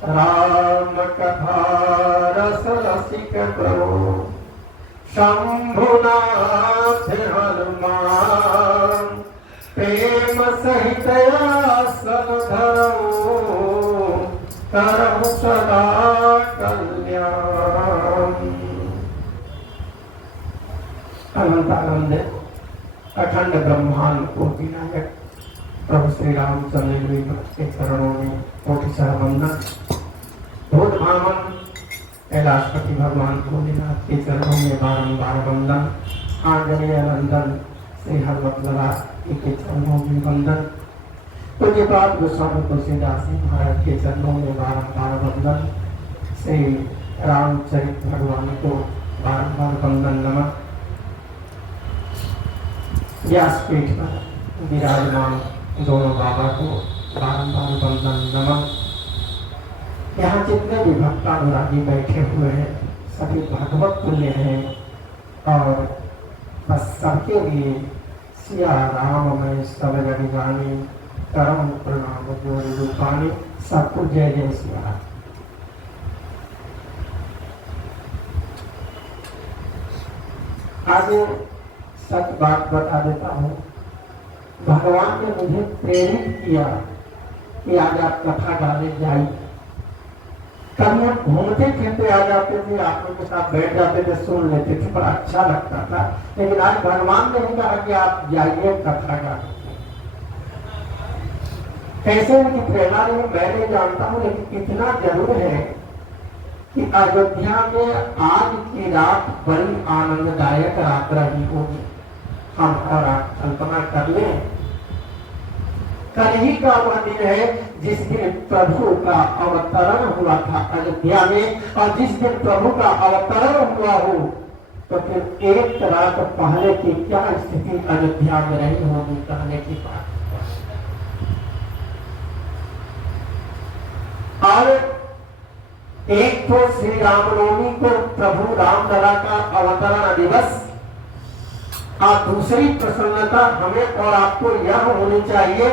राम कथा रस रसिक करो शंभुनाथ हनुमान प्रेम सहित आसन धरो करहु सदा कल्याण। अनंत आनंद अखंड ब्रह्मांड को विनायक प्रभु श्री रामचंद्र के चरणों में कोटि वंदन। भूत भामन कैलाशपति भगवान भोलेनाथ के चरणों में बारंबार वंदन। आंजनेय नंदन श्री हनुमत लाला के चरणों में वंदन। पूज्य पाद गोस्वामी तुलसीदास जी महाराज के चरणों में बारंबार वंदन। श्री रामचरित भगवान को बारंबार वंदन नमः। व्यासपीठ पर विराजमान दोनों बाबा को बारंबार वंदन नमः। यहाँ जितने भी भक्तानुरागी बैठे हुए हैं सभी भागवत तुल्य हैं और बस सबके लिए सिया राम मैं सब जग जानी करम प्रणाम जोड़ रूपानी सबको जय जय सिया। आगे सच बात बता देता हूँ। भगवान ने मुझे प्रेरित किया कि आज आप कथा गाने जाइए। कभी हम घूमते फिरते आ जाते थे, आप लोगों के साथ बैठ जाते थे, सुन लेते थे, बड़ा अच्छा लगता था। लेकिन आज भगवान ने कहा कि आप जाइए कथा गाने। कैसे उनकी प्रेरणा रही मैं नहीं जानता हूँ, लेकिन इतना जरूर है कि अयोध्या में आज की रात बड़ी आनंददायक रात रही होगी। हम और आप कल्पना कर लें, कल ही का वह दिन है जिस दिन प्रभु का अवतरण हुआ था अयोध्या में। और जिस दिन प्रभु का अवतरण हुआ हो तो फिर एक रात पहले की क्या स्थिति अयोध्या में रही होगी कहने की बात। और एक तो श्री रामनवमी को प्रभु रामलला का अवतरण दिवस, और दूसरी प्रसन्नता हमें और आपको यह होनी चाहिए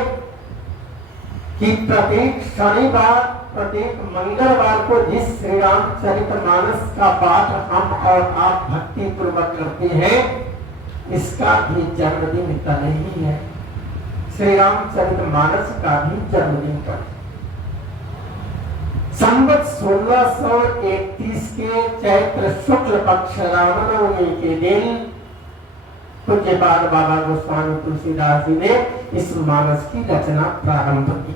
कि प्रत्येक शनिवार प्रत्येक मंगलवार को जिस श्री रामचरितमानस का पाठ हम और आप भक्ति पूर्वक करते हैं इसका भी जन्मदिन कल ही है। श्री रामचरितमानस का भी जन्मदिन कल। संवत 1631 के चैत्र शुक्ल पक्ष रामनवमी के दिन पूज्य पाद बाबा गोस्वामी तुलसीदास जी ने इस मानस की रचना प्रारंभ की थी।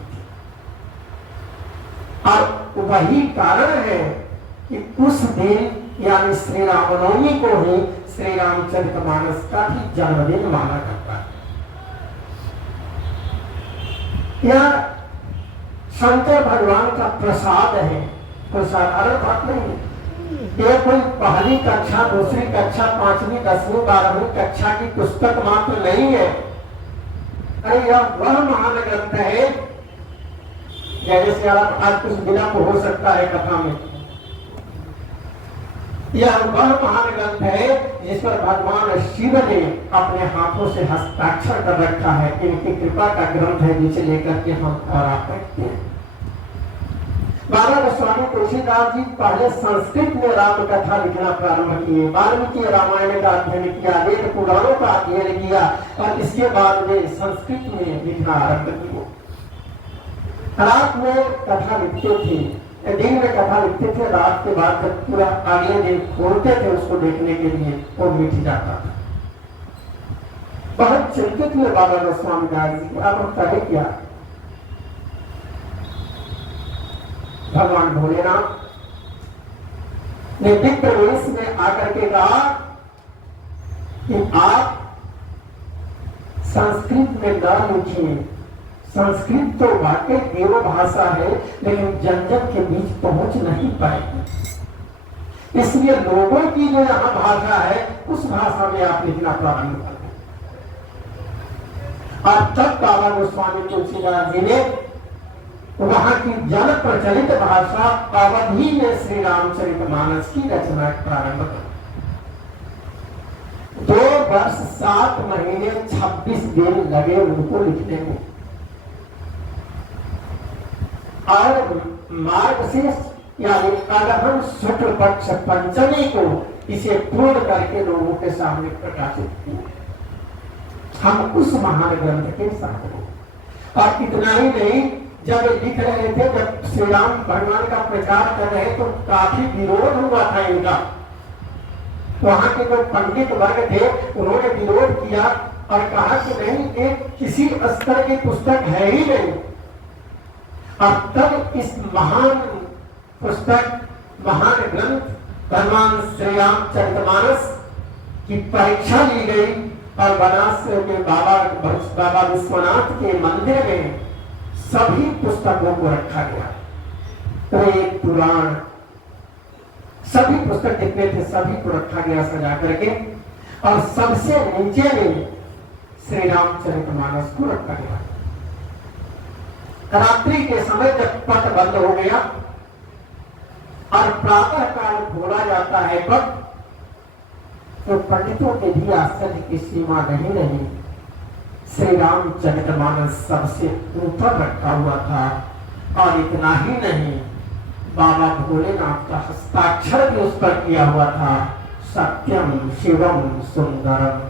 और वही कारण है कि उस दिन यानी श्री रामनवमी को ही श्री रामचरितमानस का भी जन्मदिन माना जाता है। यह शंकर भगवान का प्रसाद है, कोई साधारण बात नहीं है। ये कोई पहली कक्षा, दूसरी कक्षा, 5वीं, 10वीं, 12वीं कक्षा की पुस्तक मात्र नहीं है। अरे यह वह महान ग्रंथ है जैसे आज कुछ विलंब हो सकता है कथा में। यह वह महान ग्रंथ है जिस पर भगवान शिव ने अपने हाथों से हस्ताक्षर कर रखा है। इनकी कृपा का ग्रंथ है जिसे लेकर के हम और आप पढ़ते हैं। बाबा गोस्वामी तुलसीदास जी पहले संस्कृत में राम कथा लिखना प्रारंभ किए। वाल्मीकि रामायण का अध्ययन किया, वेद पुराणों का अध्ययन किया और इसके बाद वे संस्कृत में लिखना आरंभ किए। रात में कथा लिखते थे, दिन में कथा लिखते थे, रात के बाद जब पूरा अगले दिन खोलते थे उसको देखने के लिए वो मिट जाता था। बहुत चिंतित हुए बाबा गोस्वामी दास जी, अब हम करें क्या। भगवान भोलेनाथ ने दिव्य वेश में आकर के कहा कि आप संस्कृत में न लिखिए। संस्कृत तो वाकई देव भाषा है लेकिन जन जन के बीच पहुंच नहीं पाएगी, इसलिए लोगों की जो यहाँ भाषा है उस भाषा में आप लिखना प्रारंभ करें। और तब बाबा गोस्वामी तुलसीदास जी ने वहां की जन प्रचलित भाषा अवधि में श्री रामचरितमानस की रचना प्रारंभ कर 2 वर्ष 7 महीने 26 दिन लगे उनको लिखने में। और मार्गशीर्ष यानी अगहन शुक्ल पक्ष पंचमी को इसे पूर्ण करके लोगों के सामने प्रकाशित किया। हम उस महान ग्रंथ के साथ हैं। और इतना ही नहीं, जब लिख रहे थे, जब श्री राम भगवान का प्रचार कर रहे तो काफी विरोध हुआ था इनका। वहां के जो पंडित वर्ग थे उन्होंने विरोध किया और कहा कि नहीं, एक किसी स्तर की पुस्तक है ही नहीं। अब तब इस महान पुस्तक, महान ग्रंथ भगवान श्री रामचरितमानस की परीक्षा ली गई और बनारस के बाबा विश्वनाथ के मंदिर में सभी पुस्तकों को रखा गया। वेद पुराण सभी पुस्तक जितने थे सभी को रखा गया सजा करके, और सबसे नीचे में श्री रामचरितमानस को रखा गया। रात्रि के समय जब पट बंद हो गया और प्रातः काल खोला जाता है पट, तो पंडितों के भी आश्चर्य की सीमा नहीं रही। श्री रामचरितमानस सबसे ऊपर रखा हुआ था, और इतना ही नहीं, बाबा भोलेनाथ का हस्ताक्षर भी उस पर किया हुआ था, सत्यम शिवम सुंदरम।